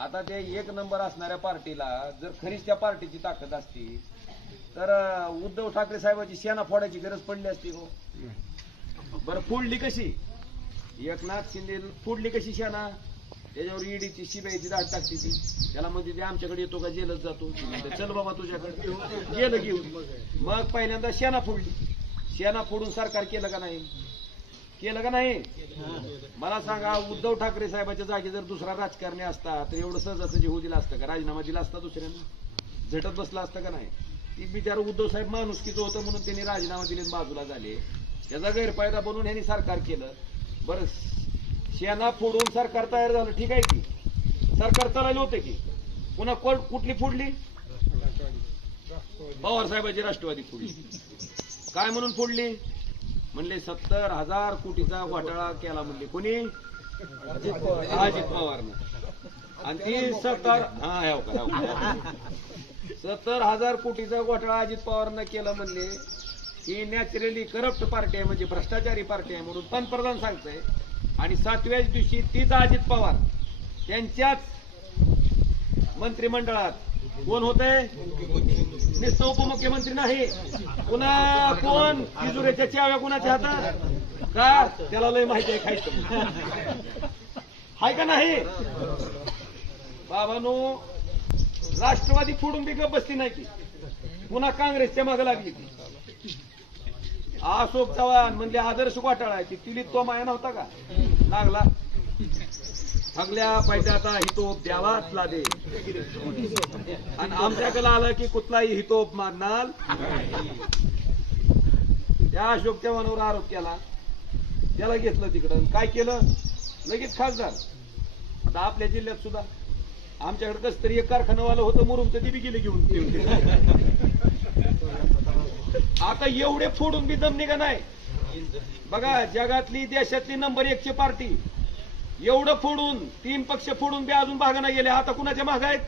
आता ते एक नंबर असणाऱ्या पार्टीला जर खरीच त्या पार्टीची ताकद असती तर उद्धव ठाकरे साहेबांची सेना फोडायची गरज पडली असती हो. बरं फोडली कशी? एकनाथ शिंदे फोडली कशी सेना? त्याच्यावर ईडीची शिबाईची दाट टाकते ती. त्याला म्हणजे ते आमच्याकडे येतो का जेलच जातो. चल बाबा तुझ्याकडे. गेलं घेऊन. मग पहिल्यांदा सेना फोडली. सेना फोडून सरकार केलं का नाही? केलं का नाही? मला सांगा उद्धव ठाकरे साहेबाच्या जागी जर दुसरा राजकारणी असता तर एवढं सहजासहजी होऊ दिला असतं का? राजीनामा दिला असता दुसऱ्यानं? झटत बसला असतं का नाही? ती बिचारा उद्धव साहेब माणुसकीचं होतं म्हणून त्यांनी राजीनामा दिले बाजूला झाले. त्याचा गैरफायदा बनवून यांनी सरकार केलं. बरं शेना फोडून सरकार तयार झालं. ठीक आहे की? सरकार चालले होतं की? पुन्हा कोण कुठली फोडली? पवार साहेबाची राष्ट्रवादी फोडली. काय म्हणून फोडली? म्हणले सत्तर हजार कोटीचा घोटाळा केला म्हणले. कोणी? अजित पवारनं आणि ती सत्तर हा हो हो सत्तर हजार कोटीचा घोटाळा अजित पवारनं केला म्हणले. ही नॅचरली करप्ट पार्टी आहे म्हणजे भ्रष्टाचारी पार्टी आहे म्हणून पंतप्रधान सांगतंय. आणि सातव्याच दिवशी तीच अजित पवार त्यांच्याच मंत्रिमंडळात कोण होते? निस्त उपमुख्यमंत्री नाही. पुन्हा कोण? तिजुऱ्याच्या चाव्या कोणाच्या हातात? का? त्याला लय माहिती आहे खायचं. हाय का नाही? बाबानो राष्ट्रवादी फोडून बी गप नाही की पुन्हा काँग्रेसच्या मागे लागली ती. अशोक चव्हाण म्हणजे आदर्श घोटाळा आहे ती. तिलीत तो माया नव्हता का? लागला. सगळ्या पैशाचा हितोप द्यावाच लागे आणि आमच्याकडे आलं की कुठलाही हितोप मारणार त्या अशोक मनावर आरोप केला. त्याला घेतलं तिकडं काय केलं? लगेच खासदार. आता आपल्या जिल्ह्यात सुद्धा. आमच्याकडे कस तरी एक कारखानावाला होतं मुरुमचं ते बी गेले घेऊन आता एवढे फोडून बी दमनी का नाही बघा जगातली देशातली नंबर एकची पार्टी एवढं फोडून तीन पक्ष फोडून बी अजून भागाना गेले. आता कुणाच्या माग आहेत?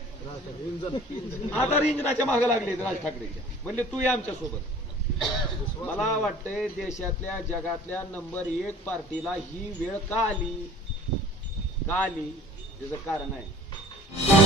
आता रिंजनाच्या माग लागले राज ठाकरेच्या. म्हणले तू ये आमच्यासोबत. मला वाटतंय देशातल्या जगातल्या नंबर एक पार्टीला ही वेळ का आली? का आली? त्याचं कारण आहे.